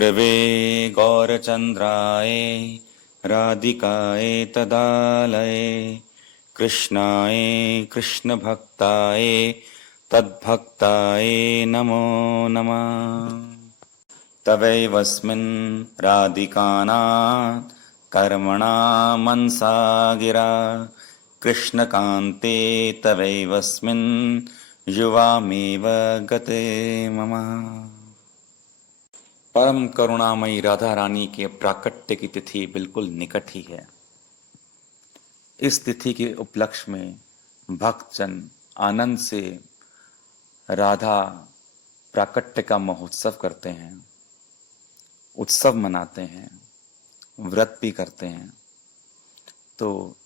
गुरवे गौरचन्द्राय राधिकाय तदालये कृष्णाय कृष्णभक्ताय तद्भक्ताय नमो नमः। तवैवस्मिन् राधिकानां कर्मणा मनसा गिरा कृष्णकान्ते तवैवस्मिन् युवामेव गते मम। परम करुणामयी राधा रानी के प्राकट्य की तिथि बिल्कुल निकट ही है। इस तिथि के उपलक्ष्य में भक्तजन आनंद से राधा प्राकट्य का महोत्सव करते हैं, उत्सव मनाते हैं, व्रत भी करते हैं। तो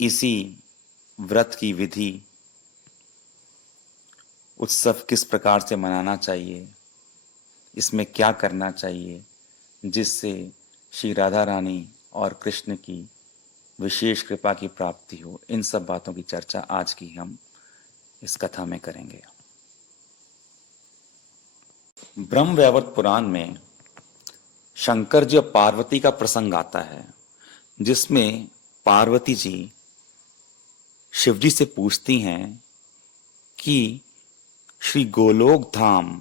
इसी व्रत की विधि, उत्सव किस प्रकार से मनाना चाहिए, इसमें क्या करना चाहिए जिससे श्री राधा रानी और कृष्ण की विशेष कृपा की प्राप्ति हो, इन सब बातों की चर्चा आज की हम इस कथा में करेंगे। ब्रह्म वैवर्त पुराण में शंकर जी और पार्वती का प्रसंग आता है, जिसमें पार्वती जी शिव जी से पूछती हैं कि श्री गोलोक धाम,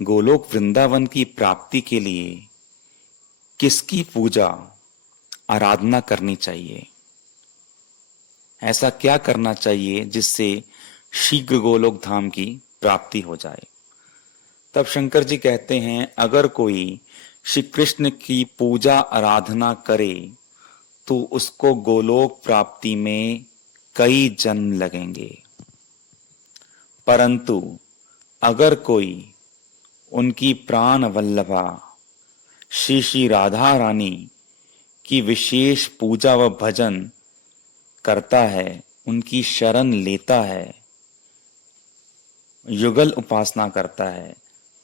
गोलोक वृंदावन की प्राप्ति के लिए किसकी पूजा आराधना करनी चाहिए, ऐसा क्या करना चाहिए जिससे शीघ्र गोलोक धाम की प्राप्ति हो जाए। तब शंकर जी कहते हैं, अगर कोई श्री कृष्ण की पूजा आराधना करे तो उसको गोलोक प्राप्ति में कई जन्म लगेंगे, परंतु अगर कोई उनकी प्राण वल्लभा श्री श्री राधा रानी की विशेष पूजा व भजन करता है, उनकी शरण लेता है, युगल उपासना करता है,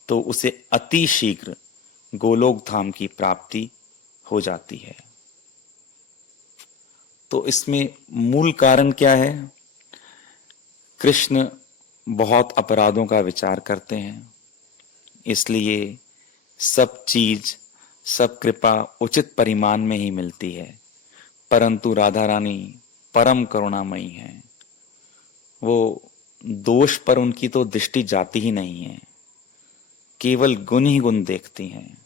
तो उसे अति शीघ्र गोलोक धाम की प्राप्ति हो जाती है। तो इसमें मूल कारण क्या है? कृष्ण बहुत अपराधों का विचार करते हैं, इसलिए सब चीज, सब कृपा उचित परिमाण में ही मिलती है। परंतु राधा रानी परम करुणामयी हैं, वो दोष पर उनकी तो दृष्टि जाती ही नहीं है, केवल गुण ही गुण देखती हैं।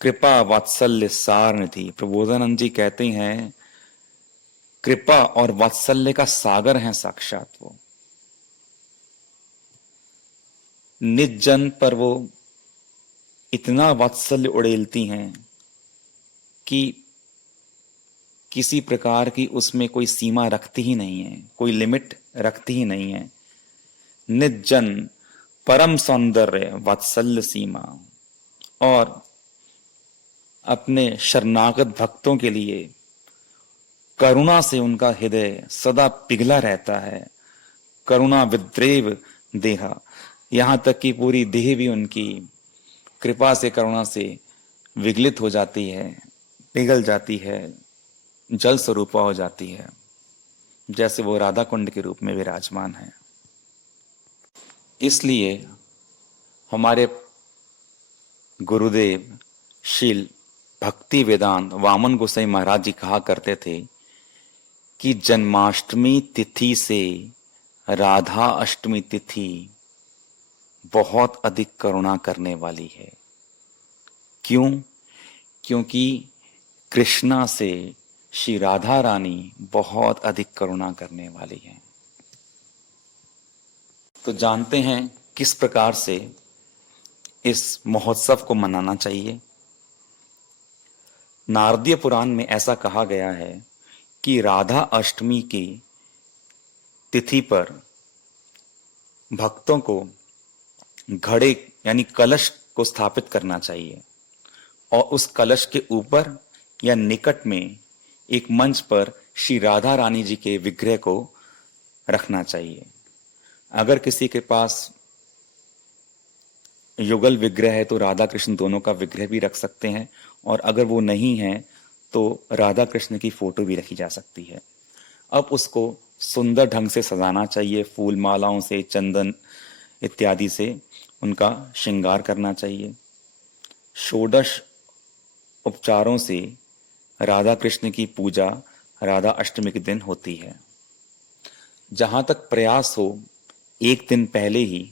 कृपा वात्सल्य सार निधि, प्रबोधानंद जी कहते हैं, कृपा और वात्सल्य का सागर हैं साक्षात वो। निज जन पर वो इतना वात्सल्य उड़ेलती हैं कि किसी प्रकार की उसमें कोई सीमा रखती ही नहीं है, कोई लिमिट रखती ही नहीं है। निज जन परम सौंदर्य वात्सल्य सीमा, और अपने शरणागत भक्तों के लिए करुणा से उनका हृदय सदा पिघला रहता है। करुणा विद्रेव देहा, यहाँ तक कि पूरी देह भी उनकी कृपा से, करुणा से विगलित हो जाती है, पिघल जाती है, जल स्वरूपा हो जाती है, जैसे वो राधा कुंड के रूप में विराजमान है। इसलिए हमारे गुरुदेव शील भक्ति वेदांत वामन गोसाई महाराज जी कहा करते थे कि जन्माष्टमी तिथि से राधा अष्टमी तिथि बहुत अधिक करुणा करने वाली है। क्यों? क्योंकि कृष्णा से श्री राधा रानी बहुत अधिक करुणा करने वाली है। तो जानते हैं किस प्रकार से इस महोत्सव को मनाना चाहिए। नारदीय पुराण में ऐसा कहा गया है कि राधा अष्टमी की तिथि पर भक्तों को घड़े यानी कलश को स्थापित करना चाहिए, और उस कलश के ऊपर या निकट में एक मंच पर श्री राधा रानी जी के विग्रह को रखना चाहिए। अगर किसी के पास युगल विग्रह है तो राधा कृष्ण दोनों का विग्रह भी रख सकते हैं, और अगर वो नहीं है तो राधा कृष्ण की फोटो भी रखी जा सकती है। अब उसको सुंदर ढंग से सजाना चाहिए, फूल मालाओं से, चंदन इत्यादि से, उनका श्रृंगार करना चाहिए। षोडश उपचारों से राधा कृष्ण की पूजा राधा अष्टमी के दिन होती है। जहां तक प्रयास हो, एक दिन पहले ही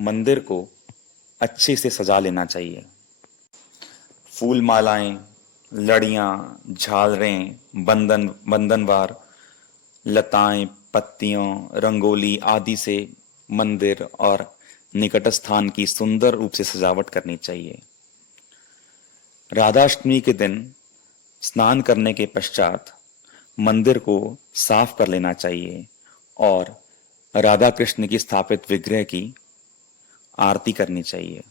मंदिर को अच्छे से सजा लेना चाहिए। फूल मालाएं, लड़ियां, झालरें, बंधनवार, लताएं, पत्तियों, रंगोली आदि से मंदिर और निकट स्थान की सुंदर रूप से सजावट करनी चाहिए। राधाष्टमी के दिन स्नान करने के पश्चात मंदिर को साफ कर लेना चाहिए और राधा कृष्ण की स्थापित विग्रह की आरती करनी चाहिए।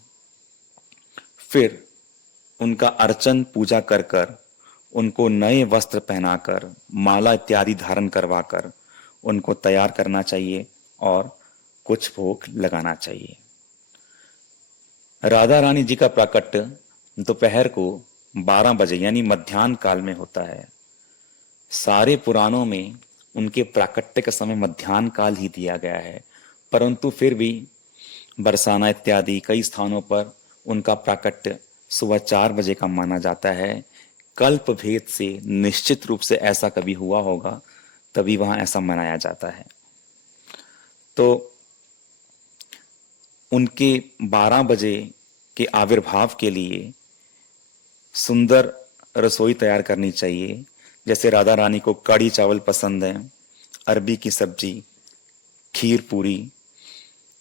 फिर उनका अर्चन पूजा कर कर उनको नए वस्त्र पहनाकर माला इत्यादि धारण करवाकर उनको तैयार करना चाहिए और कुछ भोग लगाना चाहिए। राधा रानी जी का प्राकट्य दोपहर को 12 बजे यानी मध्याह्न काल में होता है। सारे पुराणों में उनके प्राकट्य का समय मध्याह्न काल ही दिया गया है, परंतु फिर भी बरसाना इत्यादि कई स्थानों पर उनका प्राकट्य सुबह 4 बजे का माना जाता है। कल्प भेद से निश्चित रूप से ऐसा कभी हुआ होगा, तभी वहां ऐसा मनाया जाता है। तो उनके 12 बजे के आविर्भाव के लिए सुंदर रसोई तैयार करनी चाहिए। जैसे राधा रानी को कड़ी चावल पसंद है, अरबी की सब्जी, खीर पूरी,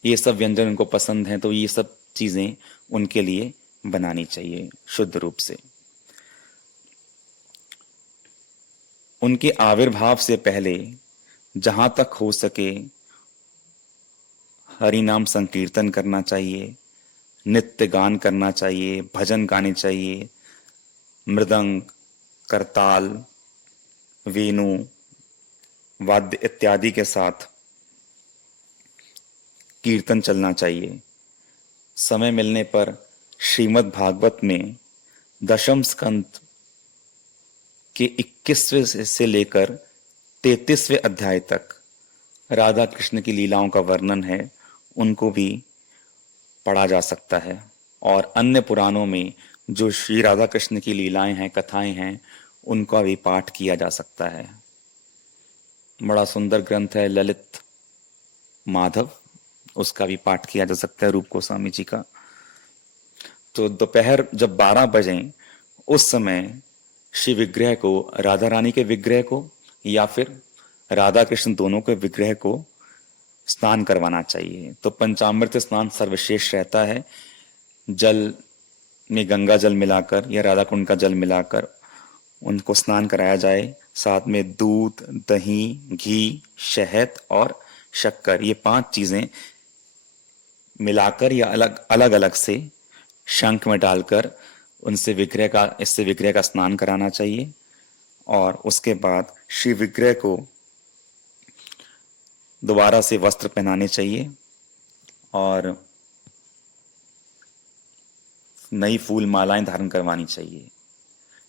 ये सब व्यंजन उनको पसंद हैं, तो ये सब चीजें उनके लिए बनानी चाहिए शुद्ध रूप से। उनके आविर्भाव से पहले जहां तक हो सके हरि नाम संकीर्तन करना चाहिए, नित्य गान करना चाहिए, भजन गाने चाहिए, मृदंग, करताल, वेणु वाद्य इत्यादि के साथ कीर्तन चलना चाहिए। समय मिलने पर श्रीमद् भागवत में दशम स्कंद के 21वें से लेकर 33वें अध्याय तक राधा कृष्ण की लीलाओं का वर्णन है, उनको भी पढ़ा जा सकता है। और अन्य पुराणों में जो श्री राधा कृष्ण की लीलाएं हैं, कथाएं हैं, उनका भी पाठ किया जा सकता है। बड़ा सुंदर ग्रंथ है ललित माधव, उसका भी पाठ किया जा सकता है, रूप गोस्वामी जी का। तो दोपहर जब 12 बजे उस समय श्री विग्रह को, राधा रानी के विग्रह को या फिर राधा कृष्ण दोनों के विग्रह को स्नान करवाना चाहिए। तो पंचामृत स्नान सर्वश्रेष्ठ रहता है। जल में गंगा जल मिलाकर या राधा कुंड का जल मिलाकर उनको स्नान कराया जाए। साथ में दूध, दही, घी, शहद और शक्कर, ये 5 चीजें मिलाकर या अलग अलग से शंख में डालकर इससे विग्रह का स्नान कराना चाहिए। और उसके बाद श्री विग्रह को दोबारा से वस्त्र पहनाने चाहिए और नई फूल मालाएं धारण करवानी चाहिए।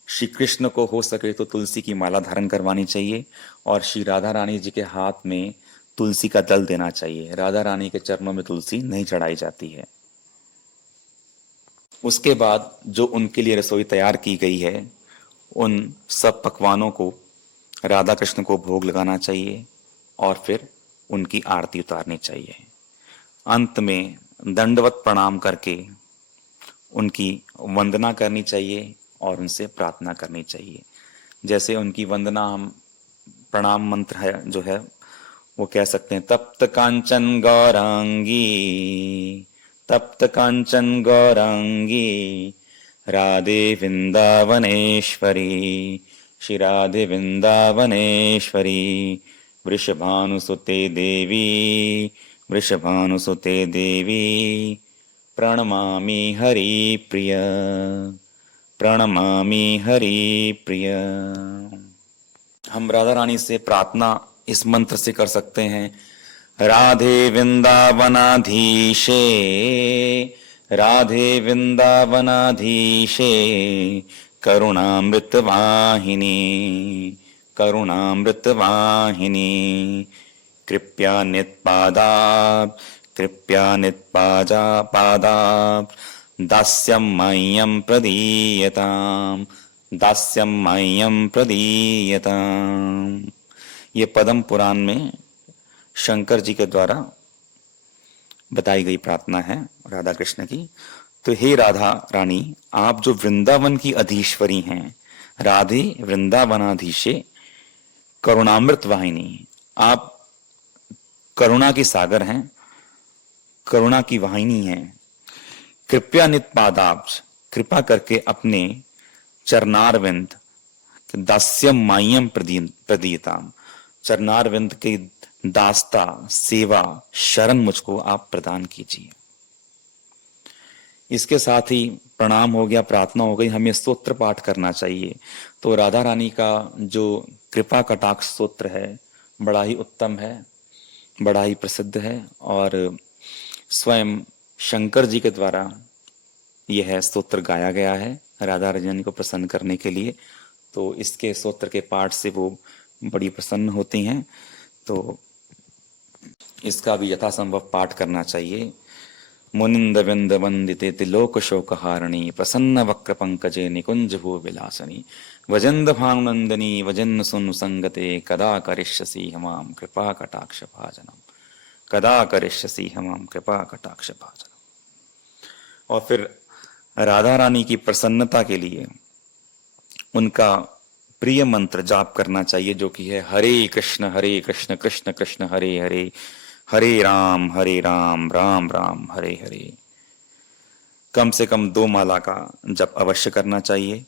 श्री कृष्ण को हो सके तो तुलसी की माला धारण करवानी चाहिए और श्री राधा रानी जी के हाथ में तुलसी का दल देना चाहिए। राधा रानी के चरणों में तुलसी नहीं चढ़ाई जाती है। उसके बाद जो उनके लिए रसोई तैयार की गई है, उन सब पकवानों को राधा कृष्ण को भोग लगाना चाहिए और फिर उनकी आरती उतारनी चाहिए। अंत में दंडवत प्रणाम करके उनकी वंदना करनी चाहिए और उनसे प्रार्थना करनी चाहिए। जैसे उनकी वंदना हम प्रणाम मंत्र है जो है वो कह सकते हैं, तप्त कांचन गौरांगी, तप्त कांचन गौरांगी, राधे वृंदावनेश्वरी, श्री राधे वृंदावनेश्वरी, वृषभानुसुते देवी, वृषभानुसुते देवी, प्रणमामि हरिप्रिय, प्रणमामि हरिप्रिय। हम राधा रानी से प्रार्थना इस मंत्र से कर सकते हैं, राधे वृंदावनाधीशे, राधे वृंदावनाधीशे, करुणामृत वाहिनी, करुणामृत वाहिनी, कृपया नित्पादात् कृपया नित्पाजा पादा दास्यं मह्यं प्रदीयताम, दास्यं मह्यं प्रदीयताम। ये पद्म पुराण में शंकर जी के द्वारा बताई गई प्रार्थना है राधा कृष्ण की। तो हे राधा रानी, आप जो वृंदावन की अधीश्वरी हैं, राधे वृंदावनाधीशे करुणामृत वाहिनी, आप करुणा की सागर हैं, करुणा की वाहिनी हैं। कृपया नित पादाब्ज, कृपा करके अपने चरणारविंद, दास्यम मायम प्रदीयताम, चरणारविंद के दास्ता सेवा शरण मुझको आप प्रदान कीजिए। इसके साथ ही प्रणाम हो गया, प्रार्थना हो गई, हमें स्तोत्र पाठ करना चाहिए। तो राधा रानी का जो कृपा कटाक्ष स्तोत्र है बड़ा ही उत्तम है, बड़ा ही प्रसिद्ध है और स्वयं शंकर जी के द्वारा यह स्तोत्र गाया गया है राधा रानी को प्रसन्न करने के लिए। तो इसके स्तोत्र के पाठ से वो बड़ी प्रसन्न होती हैं, तो इसका भी यथासंभव पाठ करना चाहिए। मुनिंद विंद वंदिते तिलोक शोकहारिणी प्रसन्न वक्र पंकजे निकुंज भू विलासनी वजंद भानुनंदनी वजन सुन संगते कदा करिष्यसि हमाम कृपा कटाक्ष भाजनम, कदा करिष्यसि हमाम कृपा कटाक्ष भाजनम। और फिर राधा रानी की प्रसन्नता के लिए उनका प्रिय मंत्र जाप करना चाहिए, जो कि है हरे कृष्ण कृष्ण कृष्ण हरे हरे, हरे राम राम राम हरे हरे। कम से कम 2 माला का जप अवश्य करना चाहिए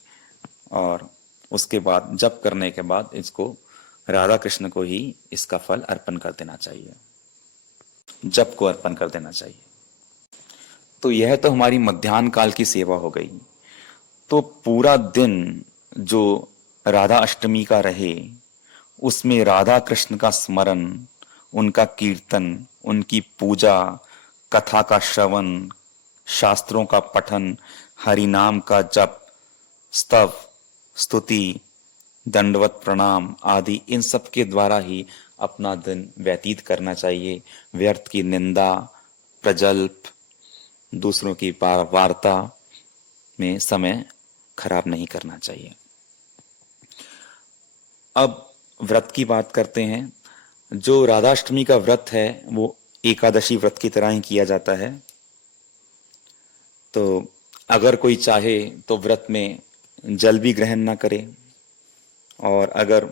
और उसके बाद जप करने के बाद इसको राधा कृष्ण को ही इसका फल अर्पण कर देना चाहिए, जप को अर्पण कर देना चाहिए। तो यह तो हमारी मध्याह्न काल की सेवा हो गई। तो पूरा दिन जो राधा अष्टमी का रहे उसमें राधा कृष्ण का स्मरण, उनका कीर्तन, उनकी पूजा, कथा का श्रवण, शास्त्रों का पठन, हरि नाम का जप, स्तव, स्तुति, दंडवत प्रणाम आदि इन सब के द्वारा ही अपना दिन व्यतीत करना चाहिए। व्यर्थ की निंदा, प्रजल्प, दूसरों की वार्ता में समय खराब नहीं करना चाहिए। अब व्रत की बात करते हैं। जो राधाष्टमी का व्रत है वो एकादशी व्रत की तरह ही किया जाता है। तो अगर कोई चाहे तो व्रत में जल भी ग्रहण ना करे, और अगर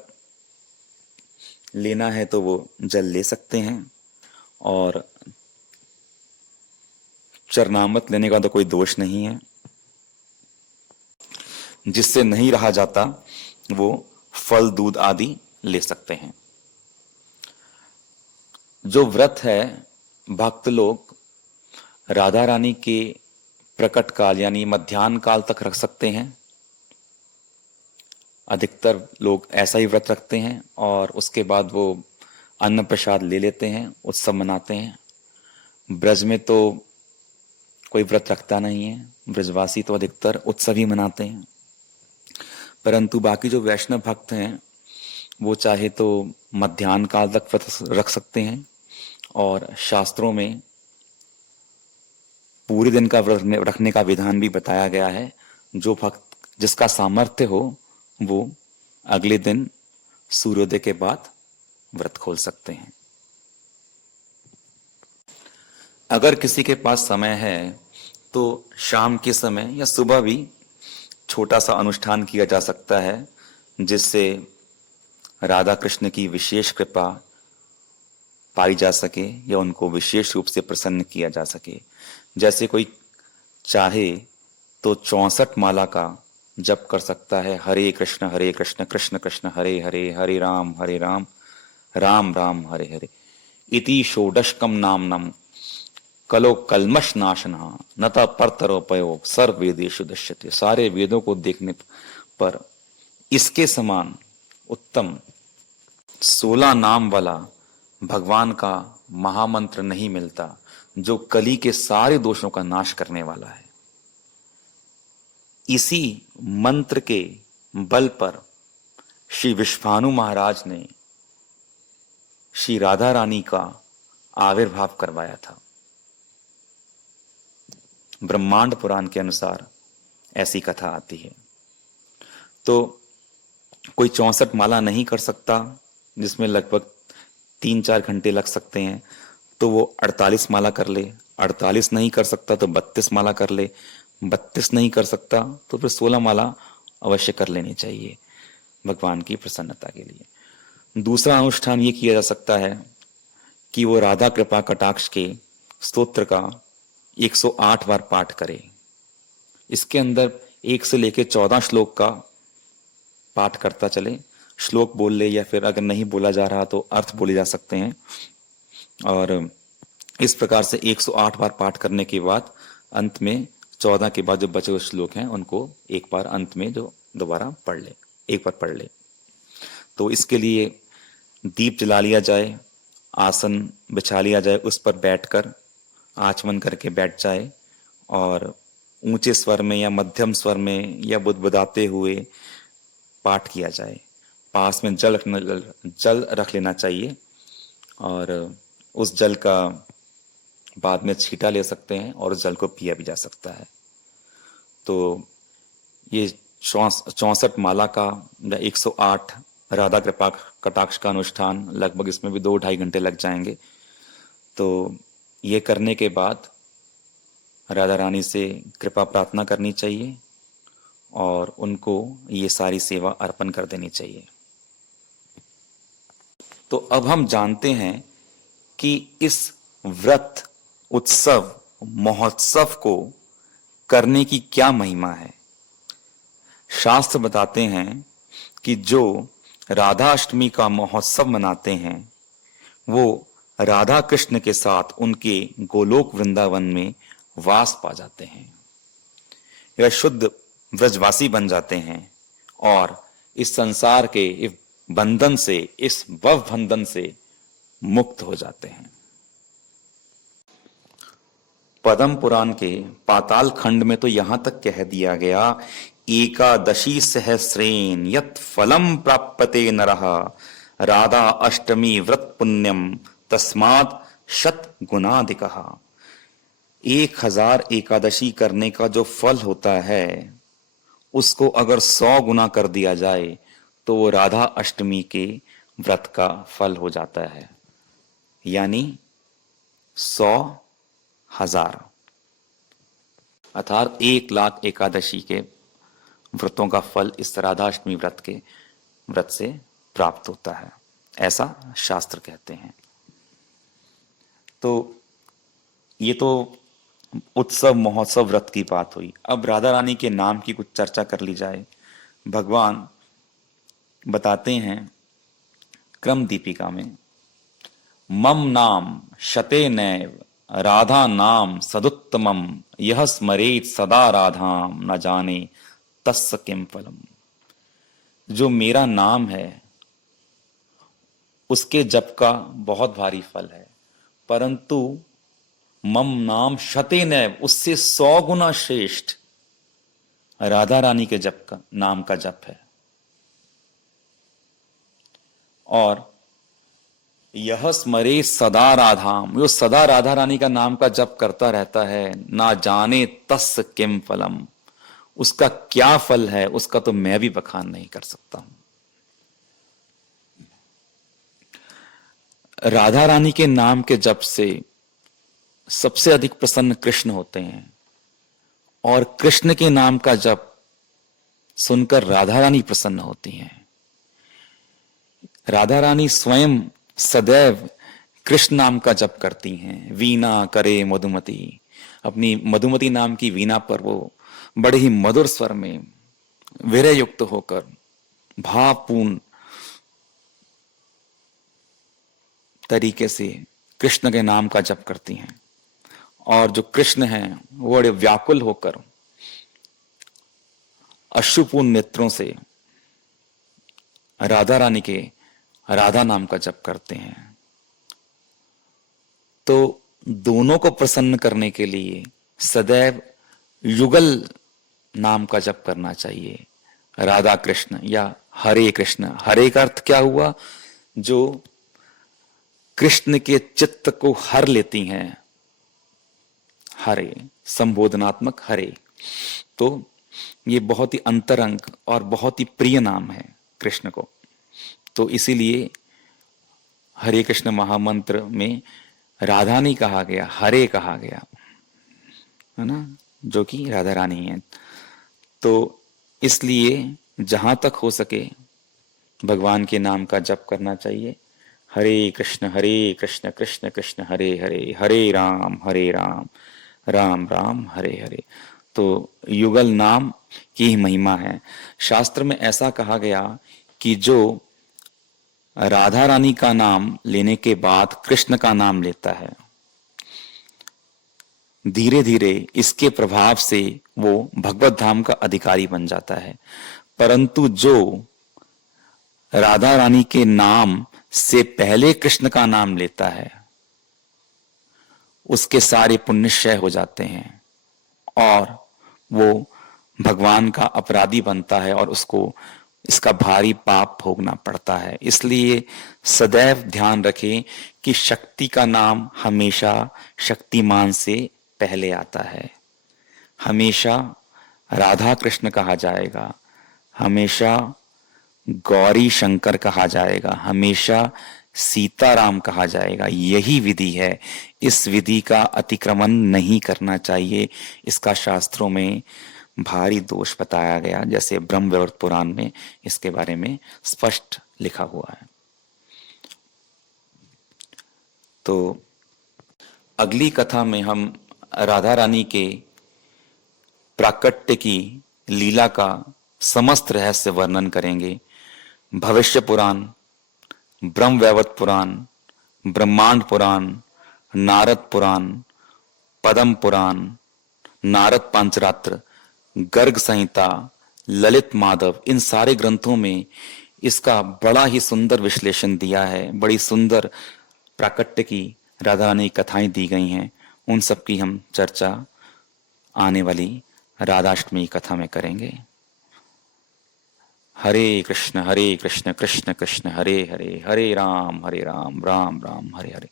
लेना है तो वो जल ले सकते हैं, और चरणामृत लेने का तो कोई दोष नहीं है। जिससे नहीं रहा जाता वो फल दूध आदि ले सकते हैं। जो व्रत है भक्त लोग राधा रानी के प्रकट काल यानी मध्याह्न काल तक रख सकते हैं। अधिकतर लोग ऐसा ही व्रत रखते हैं और उसके बाद वो अन्न प्रसाद ले लेते हैं, उत्सव मनाते हैं। ब्रज में तो कोई व्रत रखता नहीं है, ब्रजवासी तो अधिकतर उत्सव ही मनाते हैं। परंतु बाकी जो वैष्णव भक्त हैं वो चाहे तो मध्याह्न काल तक व्रत रख सकते हैं, और शास्त्रों में पूरे दिन का व्रत रखने का विधान भी बताया गया है। जो भक्त जिसका सामर्थ्य हो वो अगले दिन सूर्योदय के बाद व्रत खोल सकते हैं। अगर किसी के पास समय है तो शाम के समय या सुबह भी छोटा सा अनुष्ठान किया जा सकता है, जिससे राधा कृष्ण की विशेष कृपा पाई जा सके या उनको विशेष रूप से प्रसन्न किया जा सके। जैसे कोई चाहे तो 64 माला का जप कर सकता है। हरे कृष्ण कृष्ण कृष्ण हरे हरे, हरे राम राम राम हरे हरे, इति षोडशकम नामनम कलो कलमश नाशना नता परतरोपयो सर्व वेदेषु दृश्यते। सारे वेदों को देखने पर इसके समान उत्तम 16 नाम वाला भगवान का महामंत्र नहीं मिलता, जो कली के सारे दोषों का नाश करने वाला है। इसी मंत्र के बल पर श्री विश्वानु महाराज ने श्री राधा रानी का आविर्भाव करवाया था। ब्रह्मांड पुराण के अनुसार ऐसी कथा आती है। तो कोई 64 माला नहीं कर सकता, जिसमें लगभग 3-4 घंटे लग सकते हैं, तो वो 48 माला कर ले। 48 नहीं कर सकता तो 32 माला कर ले। 32 नहीं कर सकता तो फिर 16 माला अवश्य कर लेनी चाहिए भगवान की प्रसन्नता के लिए। दूसरा अनुष्ठान ये किया जा सकता है कि वो राधा कृपा कटाक्ष के स्तोत्र का 108 बार पाठ करे। इसके अंदर 1 से लेकर 14 श्लोक का पाठ करता चले। श्लोक बोल ले, या फिर अगर नहीं बोला जा रहा तो अर्थ बोले जा सकते हैं। और इस प्रकार से 108 बार पाठ करने के बाद अंत में 14 के बाद जो बचे हुए श्लोक हैं उनको एक बार अंत में जो दोबारा पढ़ ले, एक बार पढ़ ले। तो इसके लिए दीप जला लिया जाए, आसन बिछा लिया जाए, उस पर बैठकर आचमन करके बैठ जाए और ऊंचे स्वर में या मध्यम स्वर में या बुदबुदाते हुए पाठ किया जाए। पास में जल रख लेना चाहिए और उस जल का बाद में छींटा ले सकते हैं और उस जल को पिया भी जा सकता है। तो ये 64 माला का या 108 राधा कृपा कटाक्ष का अनुष्ठान, लगभग इसमें भी 2-2.5 घंटे लग जाएंगे। तो ये करने के बाद राधा रानी से कृपा प्रार्थना करनी चाहिए और उनको ये सारी सेवा अर्पण कर देनी चाहिए। तो अब हम जानते हैं कि इस व्रत, उत्सव, महोत्सव को करने की क्या महिमा है। शास्त्र बताते हैं कि जो राधा अष्टमी का महोत्सव मनाते हैं वो राधा कृष्ण के साथ उनके गोलोक वृंदावन में वास पा जाते हैं या शुद्ध ब्रजवासी बन जाते हैं और इस संसार के इस बंधन से, इस भव बंधन से मुक्त हो जाते हैं। पद्म पुराण के पाताल खंड में तो यहां तक कह दिया गया, एकादशी सहस्रेन यत फलम प्राप्यते नरः राधा अष्टमी व्रत पुण्यम तस्मात् शत गुणाधिकः। 1000 एकादशी करने का जो फल होता है उसको अगर 100 गुना कर दिया जाए तो वो राधा अष्टमी के व्रत का फल हो जाता है, यानी 100,000 अर्थात 1,00,000 एकादशी के व्रतों का फल इस राधाष्टमी व्रत से प्राप्त होता है, ऐसा शास्त्र कहते हैं। तो ये तो उत्सव महोत्सव व्रत की बात हुई। अब राधा रानी के नाम की कुछ चर्चा कर ली जाए। भगवान बताते हैं क्रम दीपिका में, मम नाम शते नैव राधा नाम सदुत्तमम यह स्मरेत सदा राधाम न जाने तस्य किम फलम। जो मेरा नाम है उसके जप का बहुत भारी फल है, परंतु मम नाम शते नैव, उससे 100 गुना श्रेष्ठ राधा रानी के जप का नाम का जप है। और यह स्मरे सदा राधाम, जो सदा राधा रानी का नाम का जप करता रहता है, ना जाने तस्य किम फलम, उसका क्या फल है उसका तो मैं भी बखान नहीं कर सकता हूं। राधा रानी के नाम के जप से सबसे अधिक प्रसन्न कृष्ण होते हैं और कृष्ण के नाम का जप सुनकर राधा रानी प्रसन्न होती हैं। राधा रानी स्वयं सदैव कृष्ण नाम का जप करती हैं। वीणा करे मधुमती, अपनी मधुमती नाम की वीणा पर वो बड़े ही मधुर स्वर में विरह युक्त होकर भावपूर्ण तरीके से कृष्ण के नाम का जप करती हैं। और जो कृष्ण हैं वो बड़े व्याकुल होकर अश्रुपूर्ण नेत्रों से राधा रानी के राधा नाम का जप करते हैं। तो दोनों को प्रसन्न करने के लिए सदैव युगल नाम का जप करना चाहिए, राधा कृष्ण या हरे कृष्ण। हरे का अर्थ क्या हुआ? जो कृष्ण के चित्त को हर लेती हैं, हरे, संबोधनात्मक हरे। तो ये बहुत ही अंतरंग और बहुत ही प्रिय नाम है कृष्ण को। तो इसीलिए हरे कृष्ण महामंत्र में राधा नहीं कहा गया, हरे कहा गया, है ना, जो कि राधा रानी है। तो इसलिए जहां तक हो सके भगवान के नाम का जप करना चाहिए। हरे कृष्ण कृष्ण कृष्ण हरे हरे, हरे राम राम राम हरे हरे। तो युगल नाम की ही महिमा है। शास्त्र में ऐसा कहा गया कि जो राधा रानी का नाम लेने के बाद कृष्ण का नाम लेता है, धीरे धीरे इसके प्रभाव से वो भगवत धाम का अधिकारी बन जाता है। परंतु जो राधा रानी के नाम से पहले कृष्ण का नाम लेता है, उसके सारे पुण्य क्षय हो जाते हैं और वो भगवान का अपराधी बनता है और उसको इसका भारी पाप भोगना पड़ता है। इसलिए सदैव ध्यान रखें कि शक्ति का नाम हमेशा शक्तिमान से पहले आता है। हमेशा राधा कृष्ण कहा जाएगा, हमेशा गौरी शंकर कहा जाएगा, हमेशा सीताराम कहा जाएगा। यही विधि है। इस विधि का अतिक्रमण नहीं करना चाहिए। इसका शास्त्रों में भारी दोष बताया गया, जैसे ब्रह्म वैवर्त पुराण में इसके बारे में स्पष्ट लिखा हुआ है। तो अगली कथा में हम राधा रानी के प्राकट्य की लीला का समस्त रहस्य वर्णन करेंगे। भविष्य पुराण, ब्रह्म वैवर्त पुराण, ब्रह्मांड पुराण, नारद पुराण, पद्म पुराण, नारद पांचरात्र, गर्ग संहिता, ललित माधव, इन सारे ग्रंथों में इसका बड़ा ही सुंदर विश्लेषण दिया है। बड़ी सुंदर प्राकट्य की राधा रानी कथाएं दी गई हैं। उन सब की हम चर्चा आने वाली राधाष्टमी कथा में करेंगे। हरे कृष्ण कृष्ण कृष्ण हरे हरे, हरे राम राम राम हरे हरे।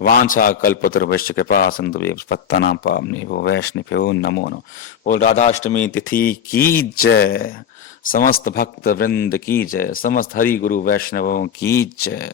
वांछा कल्पतरुभ्यश्च कृपा सिन्धुभ्यः पतितानां पावनेभ्यो वैष्णवेभ्यो नमो नमः। बोल राधाष्टमी तिथि की जय, समस्त भक्त वृंद की जय, समस्त हरि गुरु वैष्णवों की जय।